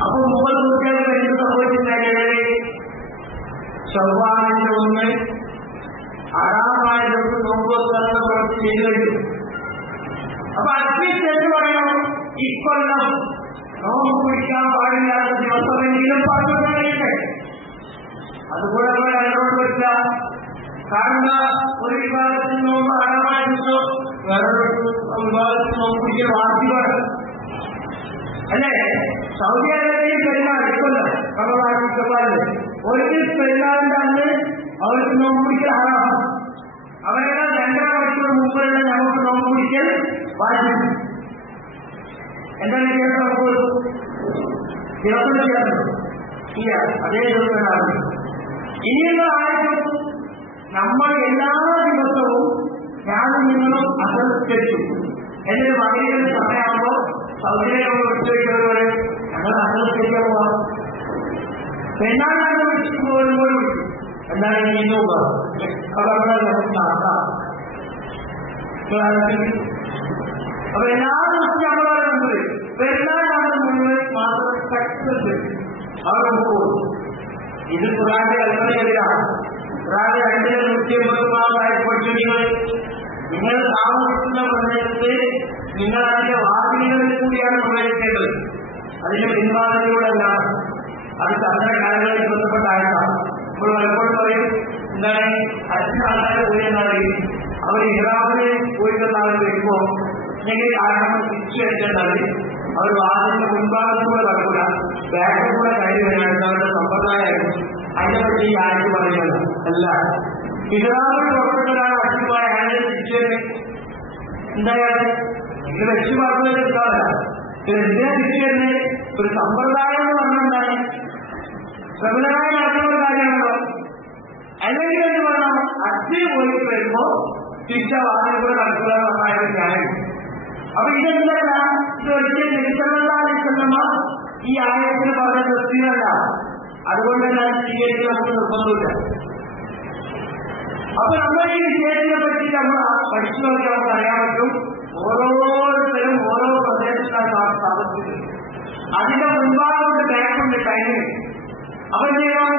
അപ്പൊ മുപ്പത് കുട്ടികൾ എന്ത് സംഭവിച്ചിട്ടുണ്ടെങ്കിൽ ചൊവ്വാഴ്ച ഒന്ന് ആറാമായ ദിവസം നോമ്പ് തന്നെ പ്രവൃത്തി ചെയ്തു കഴിഞ്ഞു അപ്പൊ അറ്റ്ലീസ്റ്റ് ഇക്കൊല്ലം നോമ്പ് പിടിക്കാൻ പാടില്ലാത്ത ദിവസമെങ്കിലും പറഞ്ഞു നമ്മൾ അതിനോട് പറ്റില്ല കാരണം ഒരു വിഭാഗത്തിൽ നോമ്പ് ആറാമായ വേറൊരു വിഭാഗത്തിൽ അല്ലേ? സൗദി അറേബ്യയിൽ പെരുന്നാൾ ഇക്കൊല്ലം കമലാക്കിക്കപ്പാൽ ഒരു പെരുന്നാളിന്റെ അന്ന് അവർക്ക് നോമ്പ് പിടിക്കൽ ഹറാമാണ്. അവരെല്ലാം രണ്ടര മണിക്കൂർ മുമ്പുള്ള നമുക്ക് നോമ്പ് പിടിക്കൽ വായിക്കും എന്താണ് കേട്ടോ നമുക്ക് ദിവസം? ഇല്ല അതേ ദിവസമാണ്. ഇനിയുള്ള ആഴ്ച നമ്മൾ എല്ലാ ദിവസവും ഞാനും നിങ്ങളും അസംസ്കരിച്ചു. എന്നിട്ട് മകനിയുടെ സമയമാകുമ്പോൾ സൗകര്യം വിട്ടുവയ്ക്കുന്നവരെ ഞങ്ങൾ അസംസ്കരിക്കാൻ പോവാം പെണ്ണാണ് വിളിച്ചു പോലും എന്താണ് അപ്പൊ അവിടെ നമുക്ക് നടത്താം അപ്പൊ എല്ലാ ദിവസവും നമ്മൾ പറയുന്നത് പെരുന്നാളാണ് മുഴുവൻ മാത്രം സക്സസ് അവിടെ പോകും. ഇത് ഖുറാന്റെ കൽപ്പനയെതിരാണ് ഖുറാന്റെ രണ്ടിലെ നൂറ്റി എൺപത്തി പഠിച്ചിട്ടുകൾ നിങ്ങൾ താമസിക്കുന്ന പ്രദേശത്ത് നിങ്ങൾ അതിന്റെ വാഹനങ്ങളിൽ കൂടിയാണ് പ്രവേശിക്കേണ്ടത് അതിന്റെ പിൻവാതിലൂടെയല്ല അത് ചന്ദ്ര കാലങ്ങളിൽ ബന്ധപ്പെട്ട ആയതാണ്. നമ്മൾ പലപ്പോഴും പറയും എന്താണ് അച്ഛൻ ആൾക്കാർ പോയി എന്നാണ് അവർ ഇഹ്റാമിന് പോയിട്ടുള്ള ആൾ വരുമ്പോ അല്ലെങ്കിൽ കാരണം തിരിച്ചു വെച്ചിട്ടുള്ളത് അവർ വാഹനത്തിന്റെ മുൻഭാഗത്തൂടെ നടക്കുക ബാഗിലൂടെ കയറി വരാനുള്ള അവരുടെ സമ്പ്രദായം. അതിനെപ്പറ്റി ഈ ആഴ്ച പറയുന്നത് അല്ല. ഇറാഖിൽ പുറപ്പെട്ടതാണ് അച്ഛനുമായ ആഴ്ച തിരിച്ചു എന്തായാലും ഇത് ഉണ്ടാവില്ല എന്തിനാ തിരിച്ചു വരുന്നത് ഒരു സമ്പ്രദായം എന്ന് പറഞ്ഞാൽ എന്താണ്? പ്രബലമായി നടക്കുന്ന കാര്യമാണല്ലോ. അല്ലെങ്കിൽ എന്ന് പറഞ്ഞാൽ അച്ഛൻ പോയിട്ട് വരുമ്പോ തിരിച്ച വാഹനം നടത്തുക എന്നായിരുന്നു ന്യായം അപ്പൊ ഇതെന്തല്ല ഇത് ഒരിക്കലും തിരിച്ചല്ല ഈ ആയത്തിന് പറഞ്ഞ നിർത്തിയതല്ല. അതുകൊണ്ട് തന്നെ സ്വീകരിക്കാൻ നമുക്ക് നിർബന്ധമില്ല. അപ്പൊ നമ്മൾ ഈ വിഷയത്തിനെ പറ്റി നമ്മൾ നോക്കി നമുക്ക് അറിയാൻ പറ്റും. ഓരോരുത്തരും ഓരോ പ്രദേശത്തായിട്ടാണ് താമസിക്കുന്നത്. അതിന്റെ മുൻഭാഗമുണ്ട് ബാക്കുണ്ട് ടൈമിൽ അവർ ചെയ്യണം?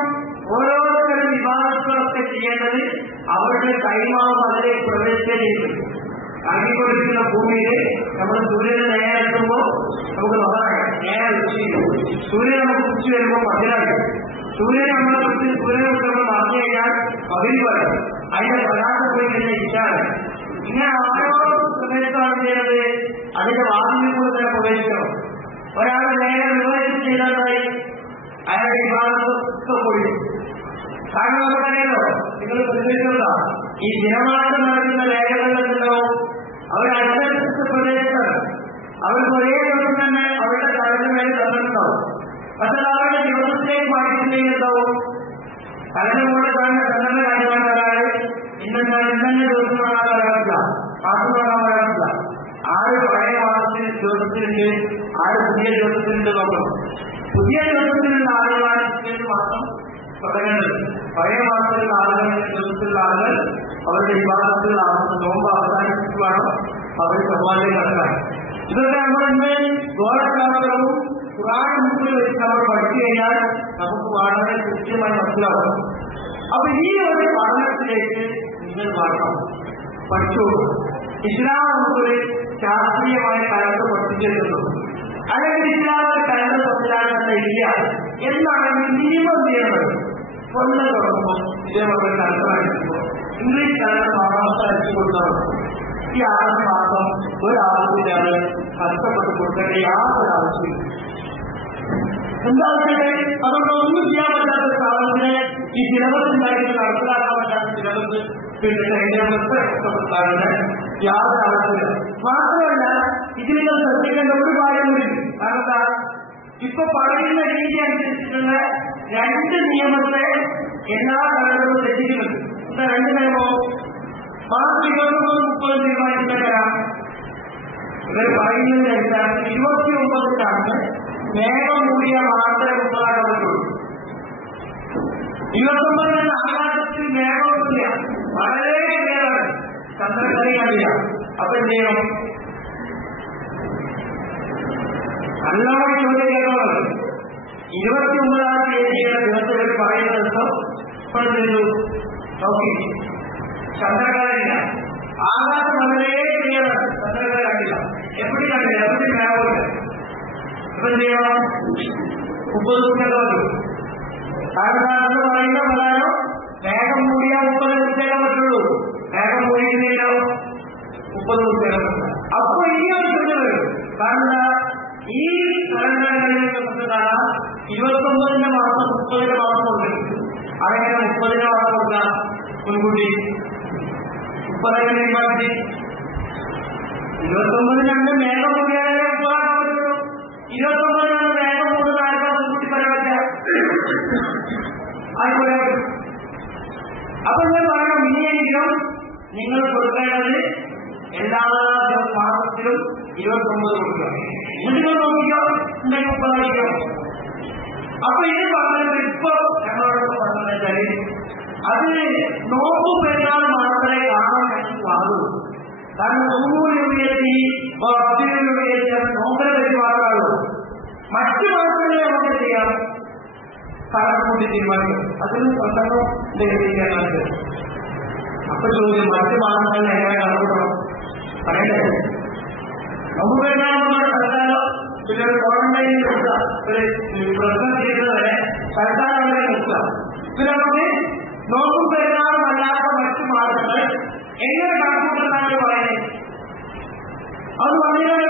ഓരോരുത്തരും വിവാദങ്ങളൊക്കെ ചെയ്യേണ്ടത് അവരുടെ ടൈമാവും അതിലേക്ക് പ്രവേശിക്കാൻ ചെയ്യുന്നത് അങ്ങിക്കൊടുക്കുന്ന ഭൂമിയിൽ നമ്മൾ സൂര്യനെ നേരെ എത്തുമ്പോൾ നമുക്ക് നോക്കാം. നേരെ ഉച്ചയിലും സൂര്യൻ നമുക്ക് ഉച്ച വരുമ്പോൾ പതിനാറ് സൂര്യൻ നമ്മളെ കുറിച്ച് സൂര്യനെ കുറിച്ച് നമ്മൾ പറഞ്ഞു കഴിഞ്ഞാൽ പകുതി പറയും. അതിന്റെ പ്രകാശം പോയി കഴിഞ്ഞാൽ ഇഷ്ടാണ് ഇങ്ങനെ ഓരോ പ്രദേശത്താണ് ചെയ്യുന്നത് അതിന്റെ വാതിലിൽ കൂടെ തന്നെ പ്രവേശിക്കണം ഒരാൾ നേരെ വിവേചനം ചെയ്താൽ അയാളുടെ വിഭാഗത്തൊക്കെ പോയി കാരണം നമുക്കറിയാലോ നിങ്ങൾ ശ്രദ്ധിച്ചിട്ടുണ്ടോ ഈ ദിനമാറ്റം നടക്കുന്ന ലേഖനങ്ങളുണ്ടോ അവർ അടുത്തടുത്ത പ്രദേശത്താണ് അവർക്ക് ഒരേ ദിവസം തന്നെ അവരുടെ തലമുറയിൽ തന്നിട്ടുണ്ടാവും പക്ഷെ അവരുടെ ദിവസത്തിലേക്ക് മാറ്റിയിട്ടുണ്ടാവും തലമുറ തന്നെ തന്നെ കാര്യമാണ് ഒരാൾ ഇന്നെന്താ ഇന്നെ ദിവസമാണ് ആൾ പറയാറില്ല മാസം പറയാൻ പറയാറില്ല ആര് പഴയ മാസത്തിൽ ദിവസത്തിലുണ്ട് ആര് പുതിയ ദിവസത്തിലുണ്ട് നോക്കണം പുതിയ ദിവസത്തിലുള്ള ആളുകളാണ് പിറ്റേന്ന് മാസം തുടങ്ങേണ്ടത് പഴയ മാസത്തിലുള്ള ആളുകൾ ദിവസത്തിലുള്ള ആളുകൾ അവരുടെ വിവാഹത്തിലുള്ള ആളുകൾ നോമ്പ് അവസാനിപ്പിച്ചു വേണം അവർ സമാജം നടത്താൻ ഇതൊക്കെ നമ്മൾ ഇന്ന് ഗോളക്ലാസുകളും ഖുറാൻ മുമ്പിൽ വെച്ച് നമ്മൾ പഠിച്ചു കഴിഞ്ഞാൽ നമുക്ക് വളരെ കൃത്യമായി മനസ്സിലാവും അപ്പൊ ഈ ഒരു പഠനത്തിലേക്ക് നിങ്ങൾ വരണം പഠിച്ചു ഇസ്ലാം നമുക്കൊരു ശാസ്ത്രീയമായ കാലത്ത് പഠിപ്പിച്ചിരുന്നു അല്ലെങ്കിൽ ഇസ്ലാമിന്റെ കലണ്ട സംവിധാനത്തെ ഇല്ല എന്നാണെങ്കിൽ മിനിമം നിയമം? കൊല്ലം തുടങ്ങുമ്പോൾ ഇതേപോലെ കലണ്ടറായിരിക്കുമ്പോൾ ഇംഗ്ലീഷ് മാറാമത്താക്കി കൊടുത്താൽ ഈ ആറ് മാസം ഒരാവശ്യമില്ലാതെ കഷ്ടപ്പെട്ട് കൊടുക്കേണ്ട യാതൊരു ആവശ്യമില്ല. എന്താ അതുകൊണ്ട് ഒന്നും ചെയ്യാൻ പറ്റാത്ത സ്ഥാപനത്തിന് ഈ സിലബസ് ഉണ്ടായിട്ട് നടപ്പിലാക്കാൻ പറ്റാത്ത പിന്നെ കഴിഞ്ഞ കഷ്ടപ്പെടുത്താറുണ്ട് യാതൊരു ആവശ്യമില്ല. മാത്രമല്ല ഇതിൽ നിങ്ങൾ ശ്രദ്ധിക്കേണ്ട ഒരു കാര്യം കാരണം എന്താ? ഇപ്പൊ പറയുന്ന രീതി അനുസരിച്ചിട്ടുള്ള രണ്ട് നിയമത്തെ എല്ലാ ഘടകങ്ങളും തെറ്റിക്കുന്നുണ്ട് എന്താ രണ്ട് നിയമവും മാർച്ച് ഇരുപത്തൊമ്പത് മുപ്പത് തീരുമാനിച്ചേക്കാം പറയുന്നത് എന്താണ് ഇരുപത്തി ഒമ്പതിലാണ് മേഘം കൂടിയ മാത്രമേ ആകാശത്തിൽ മേഘമില്ല വളരെ ക്ലിയറാണ് ചന്ദ്രക്കറിയാറില്ല അപ്പൊ എന്ത് ചെയ്യണം? നല്ലോണം ചോദ്യം കേൾക്കുന്നത് ഇരുപത്തി ഒമ്പതാം തീയതിയുടെ ദിവസത്തിൽ പറയുന്നത് പറയുന്ന ദിവസം. ഇപ്പോൾ ചെയ്തു? നോക്കി. ചന്ദ്രകലയില്ല. ആകാശം വളരെ ക്ലിയറാണ് ചന്ദ്രകല കണ്ടില്ല. കണ്ടില്ല? എപ്പടി മേലോട്ട് ഇപ്പൊ എന്ത് ചെയ്യണം? മുപ്പത് ദിവസം കാരണം പറയുന്ന പ്രകാരം വേഗം കൂടിയാൽ മുപ്പത് ദിവസം പറ്റുള്ളൂ. വേഗം കൂടിയിട്ടില്ലല്ലോ മുപ്പത് ദിവസം അപ്പൊ ഈ ഒരു വരും കാരണം? ഈ സ്ഥലങ്ങളിലേക്ക് നമുക്ക് കാണാം. ഇരുപത്തൊമ്പതിന്റെ മാസം മുപ്പതിന്റെ മാസം ഉണ്ട് അതെങ്ങനെ മുപ്പതിന്റെ മാസം കൊടുക്കാം? മുൻകൂട്ടി. മുപ്പതെങ്ങനെ തീരുമാനിച്ചു ഇരുപത്തൊമ്പതിനാണ് മേഘം കൂടിയാലേ മുപ്പതാക്കാൻ പറ്റുള്ളൂ. ഇരുപത്തൊമ്പതിനാണ് മേഘം കൂടുതൽ ആൾക്കാർ മുൻകൂട്ടി പറയാൻ പറ്റുക അതുപോലെ അപ്പൊ ഞാൻ പറയണം ഇനിയെങ്കിലും നിങ്ങൾ കൊടുക്കേണ്ടത് എല്ലാ മാസത്തിലും ഇരുപത്തൊമ്പത് കൊടുക്കുക. നിങ്ങൾ നോക്കിയോ ഉണ്ടെങ്കിൽ മുപ്പതായിരിക്കും അപ്പൊ ഇത് പറഞ്ഞത് ഇപ്പൊ ഞങ്ങളോട് പറഞ്ഞത് വെച്ചാൽ അത് നോക്കു പെരുന്നാൾ മാത്രമേ കാണാൻ ഞങ്ങൾക്ക് പാടുള്ളൂ കാരണം നൂറ് രൂപയെത്തി പത്ത് രൂപയെത്തി അത് മാത്രമേ മറ്റു മാസങ്ങളെ നമുക്ക് ചെയ്യാം? കണക്കൂട്ടി തീരുമാനിക്കും അതിന് പ്രസംഗം ധരിക്കാനുണ്ട് അപ്പൊ ചോദ്യം മറ്റു മാസങ്ങളിൽ എങ്ങനെ കണക്കൂട്ടണം പറയണ്ടേ നമുക്ക് വേണ്ടാമെന്ന് സർക്കാരോ പിന്നെ ഒരു ക്വാറന്റൈനിൽ നിർത്തുക ഒരു പ്രസംഗം ചെയ്യുന്നത് വരെ സർക്കാർ അവരെ നിർത്തുക പിന്നെ നമുക്ക് നോക്കും പെരുന്നാളും അല്ലാത്ത മറ്റു മാസങ്ങൾ എങ്ങനെ കണക്കൂട്ടുന്നതാണ് പറയുന്നത് അത് പറഞ്ഞാൽ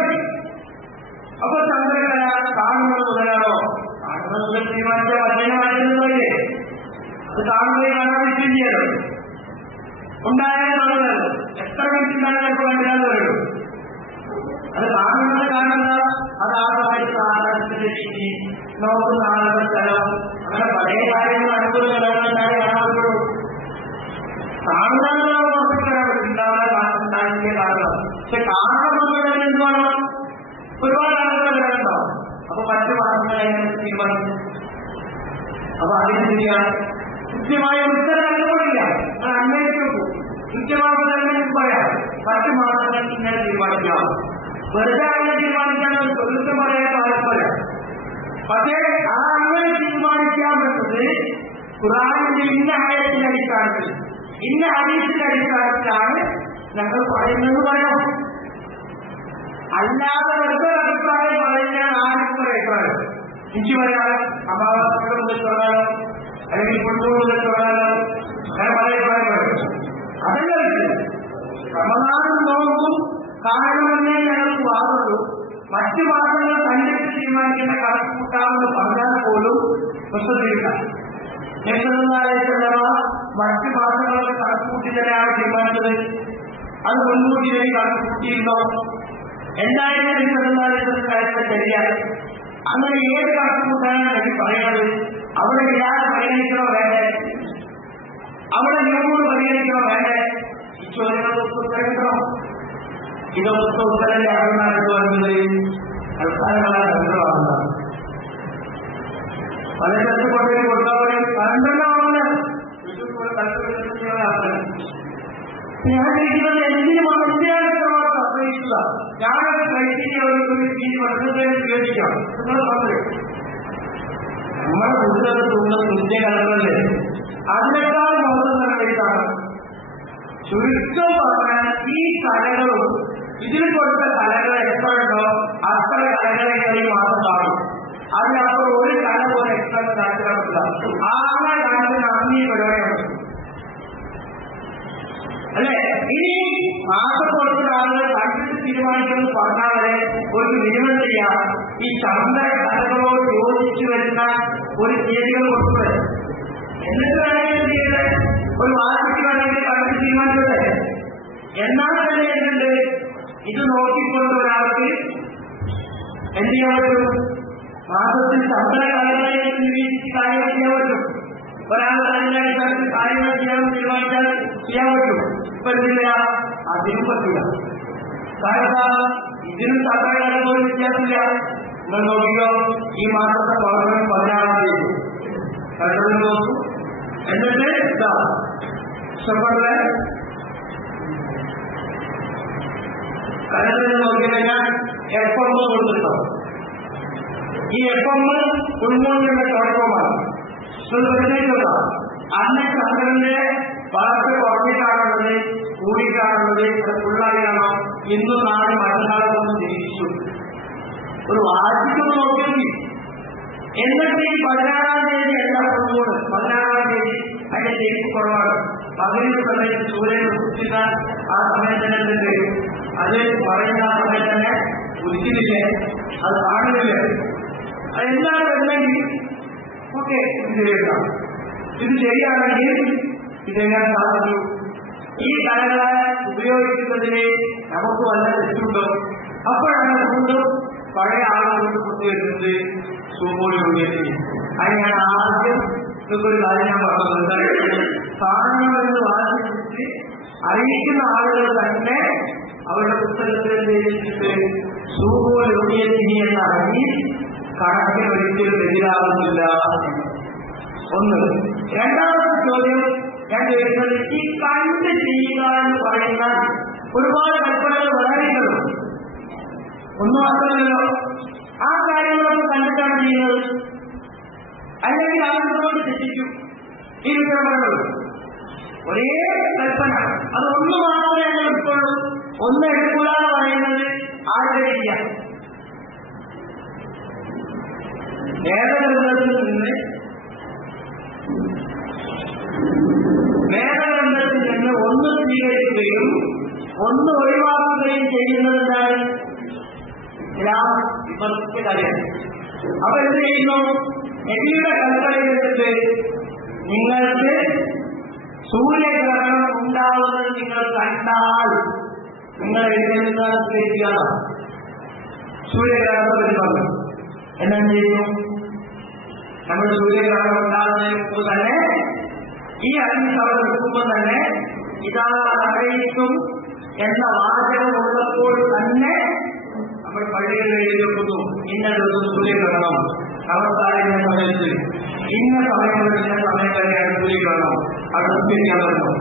അപ്പൊ ചന്ദ്രകല കാണുന്നത് മുതലാണോ കാണുന്നത് മുതൽ തീരുമാനിച്ച വചന മാറ്റുന്നതല്ലേ അത് കാണുന്നത് കാണാൻ പറ്റില്ലല്ലോ കാണുന്നത് എത്ര മിനിറ്റ് ഉണ്ടായാലും ചിലപ്പോൾ കണ്ടില്ലാതെ വരും അത് കാണുന്നത് കാണുന്നത് ആകാശത്തിന്റെ രീതി നോക്കുന്ന ആളുടെ സ്ഥലം അങ്ങനെ പഴയ കാര്യങ്ങൾ ഘടകങ്ങളുണ്ടായി കാണാൻ പറ്റുള്ളൂ കാണുന്നതിനുള്ള ഉറപ്പിക്കാൻ ഉണ്ടാവാൻ ഉണ്ടാക്കിയ കാരണം പക്ഷെ കാണുന്നത് ഒരുപാട് ആളുകൾ വരണ്ടാവും അപ്പൊ മറ്റു മാസങ്ങളെ തീരുമാനിച്ചു അപ്പൊ അതിന് ചെയ്യാം? കൃത്യമായ തീരുമാനിക്കാം വെറുതെ അങ്ങനെ തീരുമാനിക്കാൻ ഒരു പറയാൻ താല്പര്യം പക്ഷേ ആ അങ്ങനെ തീരുമാനിക്കാൻ പറ്റുന്നത് ഖുറാനിന്റെ ഇന്ന ആയത്തിന്റെ അടിസ്ഥാനത്തിൽ ഇന്ന ഹദീസിന്റെ അടിസ്ഥാനത്തിലാണ് ഞങ്ങൾ പറയുന്നത് പറയാം. അല്ലാതെ വെറുതെ അഭിപ്രായം പറയാൻ ഒരു അഭിപ്രായം എനിക്ക് പറയാം അമ്മാവത്തോട് മുതൽ അല്ലെങ്കിൽ കൊണ്ടുപോകുന്ന മുതൽ അങ്ങനെ പറയാൻ പറയും അതല്ല വിഷയം. കാണണമെന്നേ ഞങ്ങൾക്ക് വാദമുള്ളൂ മറ്റു മാസങ്ങൾ കണ്ടിട്ട് തീരുമാനിക്കേണ്ട കണക്ക് കൂട്ടാമെന്ന് പറഞ്ഞാൽ പോലും പ്രശ്നത്തിലില്ല നേതൃത്വ മറ്റു മാസങ്ങളൊക്കെ കണക്ക് കൂട്ടി തന്നെയാണ് തീരുമാനിച്ചത്. അത് മുൻകൂട്ടി തന്നെ കണക്ക് കൂട്ടിയിരുന്നോ എന്തായാലും നേതൃത്വ കാര്യങ്ങൾ ശരിയാണ്? അങ്ങനെ ഏത് കണക്ക് കൂട്ടാനാണ് എനിക്ക് പറയുന്നത് അവിടെ ഇല്ലാതെ പരിഗണിക്കണോ വേണ്ടേ? അവിടെ നിയമോട് പരിഗണിക്കണോ വേണ്ടേ? ഈ ചോദ്യങ്ങൾക്ക് ഉത്തരം കിട്ടണം? ഇതൊക്കെ ഉത്തരന്റെ അകന്നായിട്ട് വരുന്നത് അടിസ്ഥാനങ്ങളാണ് ബന്ധമാകുന്നത് പല സ്ഥലത്ത് കൊണ്ടുപോയി കൊടുക്കാൻ പറയും എന്തിനു ഞാൻ അഭിനയിക്കുക ഞാൻ ക്രൈറ്റീരിയ ഈ വർഷത്തെ ഉപയോഗിക്കാം നിങ്ങൾ പറഞ്ഞു നമ്മുടെ പുസ്തകത്തിലുള്ള തുല്യ കലകളല്ലേ അതിനേക്കാൾ മോശം നിലയിലാണ് ചുരുക്കം പറഞ്ഞാൽ ഈ കലകളും ഇതിൽ കൊടുത്ത കലകൾ എത്ര ഉണ്ടോ അത്ര കലകളെ കളി മാത്രം കാണും അതിനപ്പുറം ഒരു കല പോലെ കാണിക്കാൻ ആ ആകെ കാണിക്കുന്ന അന്നീ പരിപാടിയാണ് അല്ലെ? ഇനി മാസം കൊടുക്കുന്ന ആളുകൾ കണ്ടിട്ട് തീരുമാനിക്കുന്നത് പറഞ്ഞാൽ ഒരു നിയമം ചെയ്യാം. ഈ ചന്ദ്ര കലകളോട് യോജിച്ചു വരുന്ന ഒരു തീയതികൾ കൊടുത്തത് എന്നിട്ട് വേണമെങ്കിൽ ചെയ്യട്ടെ? ഒരു മാസത്തിൽ വേണമെങ്കിൽ കണ്ടിട്ട് തീരുമാനിക്കട്ടെ? എന്നാൽ തന്നെ എന്തുണ്ട്? ഇത് നോക്കിക്കൊണ്ട് ഒരാൾക്ക് എന്ത് ചെയ്യാൻ പറ്റും? മാസത്തിൽ കലകളെ നിരീക്ഷിച്ച് കാര്യങ്ങൾ ചെയ്യാൻ പറ്റും. ഒരാൾ അടിസ്ഥാനത്തിൽ കാര്യങ്ങൾ ചെയ്യാൻ തീരുമാനിച്ചാൽ ചെയ്യാൻ പറ്റും. എന്തില്ല അതിനും പറ്റില്ല. കാരണം ഇതിനും പോലും വ്യത്യാസമില്ല. നിങ്ങൾ നോക്കിയോ ഈ മാസത്തെ പൗർണമി പതിനാറാം തീയതി. കണ്ടു നോക്കൂ. എന്നിട്ട് ഇതാ സെപ്റ്റംബറിലെ കലണ്ടറിൽ നോക്കി എഫ് എം കൊടുത്തിട്ടോ ഈ എഫ് എം ഉൾമുണ്ടിന്റെ കുഴപ്പമാണ് അന്ന് ചന്ദ്രന്റെ വളർച്ച കുറഞ്ഞിട്ടാണുള്ളത് കൂടിയിട്ടാണുള്ളത് അത് ഫുള്ളായിട്ടാണോ ഇന്നും നാളെ മറ്റന്നാളെ ജയിച്ചു. ഒരു വാർഷികം നോക്കി എന്നിട്ട് ഈ പതിനാറാം തീയതി എല്ലാ ഫുട്ബോൾ പതിനാറാം തീയതി അതിന്റെ ജയിപ്പ് കുറവാണ്. പകലിന്റെ സമയത്ത് സൂര്യൻ കുറിച്ചിട്ട് ആ സമയത്ത് തന്നെ അത് പറയുന്ന സമയത്ത് തന്നെ ഉദിക്കുന്നില്ലേ അത് കാണുന്നില്ലേ? അതെല്ലാം ഉണ്ടെങ്കിൽ ഓക്കെ ഇത് ചെയ്യുക ഇത് ശരിയാണെങ്കിൽ ഇതെങ്ങനെ സാധിച്ചു ഈ കലകളെ ഉപയോഗിക്കുന്നതിന് നമുക്ക് വല്ല തെറ്റുണ്ടോ? അപ്പോഴാണ് വീണ്ടും പഴയ ആളുകളോട് കൊണ്ടുവരുന്നത് സൂമോളി ഉപയോഗിച്ച് അതിന് ഞാൻ ആദ്യം ഇതൊക്കെ ഒരു കാര്യം ഞാൻ പറഞ്ഞത് കാണണമെന്ന് വാദിച്ചിട്ട് അറിയിക്കുന്ന ആളുകൾ തന്നെ അവരുടെ പുസ്തകത്തിൽ സൂമോളി ഉപയോഗിച്ച് എന്ന അറിയിൽ കണക്കിന് ഒരിക്കലും എതിരാകുന്നില്ല ഒന്ന് രണ്ടാമത്തെ ചോദ്യം ഞാൻ ചോദിക്കുന്നത് ഈ കണ്ട് ചെയ്യുക എന്ന് പറയുന്ന ഒരുപാട് കൽപ്പനകൾ വളരെയുള്ളൂ ഒന്നും മാത്രമല്ലോ ആ കാര്യങ്ങളൊക്കെ കണ്ടിട്ടാണ് ചെയ്യുന്നത്. അല്ലെങ്കിൽ അവരോട് തെറ്റിക്കും. ഈ വിവരങ്ങൾ. ഒരേ കൽപ്പന ആരുടെ വേദഗ്രന്ഥത്തിൽ നിന്ന് വേദഗ്രന്ഥത്തിൽ നിന്ന് ഒന്ന് സ്വീകരിക്കുകയും ഒന്ന് ഒഴിവാക്കുകയും ചെയ്യുന്നത് എന്താണ്? ഇസ്ലാം വിമർശിച്ച കാര്യം അപ്പൊ എന്ത് ചെയ്യുന്നു? നബിയുടെ കൽപ്പനയെടുത്തിട്ട് നിങ്ങൾക്ക് സൂര്യഗ്രഹണം ഉണ്ടാവുന്നത് നിങ്ങൾ കണ്ടാൽ നിങ്ങൾ എഴുതുന്ന സ്വീകരിക്കുക സൂര്യഗ്രഹണത്തെ പറ്റി പറഞ്ഞു എന്തെന്ന് ചെയ്യുന്നു നമ്മൾ സൂര്യഗ്രഹണം ഉണ്ടാകുന്നതിന് മുമ്പ് തന്നെ ഈ അവിടെ നിൽക്കുമ്പോൾ തന്നെ ഇതാ അറിയിക്കും എന്ന വാചകം ഉള്ളപ്പോൾ തന്നെ നമ്മൾ പള്ളികളിൽ എഴുതി വെക്കുന്നു ഇന്ന ദിവസം സൂര്യഗ്രഹണം. നമസ്കാരം സമയത്ത്. ഇന്ന സമയം ഇന്ന സമയം വരെയാണ് സൂര്യഗ്രഹണം. അവിടെ നിസ്കരിക്കാൻ പറ്റും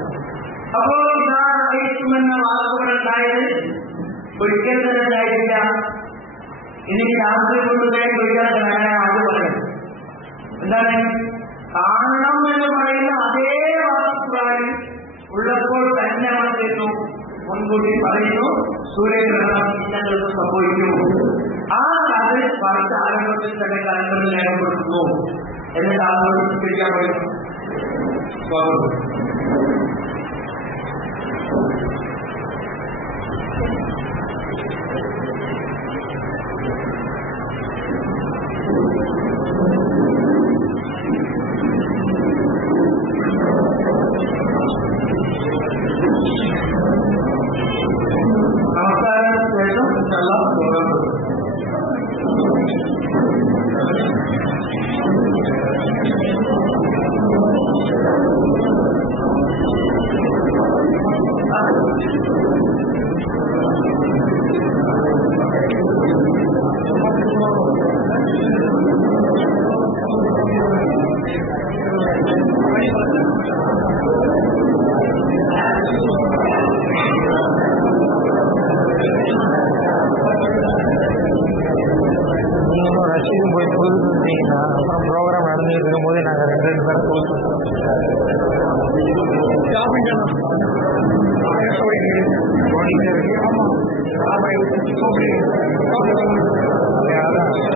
അപ്പോ ഇതാ അറിയിക്കുമെന്ന വാക്കുകളുണ്ടായത് ഒരിക്കൽ തന്നെ ഉണ്ടായിട്ടില്ല. ഇനി രാത്രി കൊണ്ടുപോയി ചോദിക്കാൻ ഞാൻ ആദ്യം പറയുന്നത് എന്താണ്? കാണണം എന്ന് പറയുന്ന അതേ വാക്കുകാരിൽ ഉള്ളപ്പോൾ തന്നെ ചെയ്യുന്നു മുൻകൂട്ടി പറയുന്നു സൂര്യഗ്രഹണം ഇന്ന സംഭവിക്കുന്നു ആ അത് പറഞ്ഞ ആരംഭത്തിൽ തന്നെ കലണ്ടറിൽ രേഖപ്പെടുത്തുന്നു എന്നിട്ട് ആളുകൾ സ്വീകരിക്കാൻ പറയും.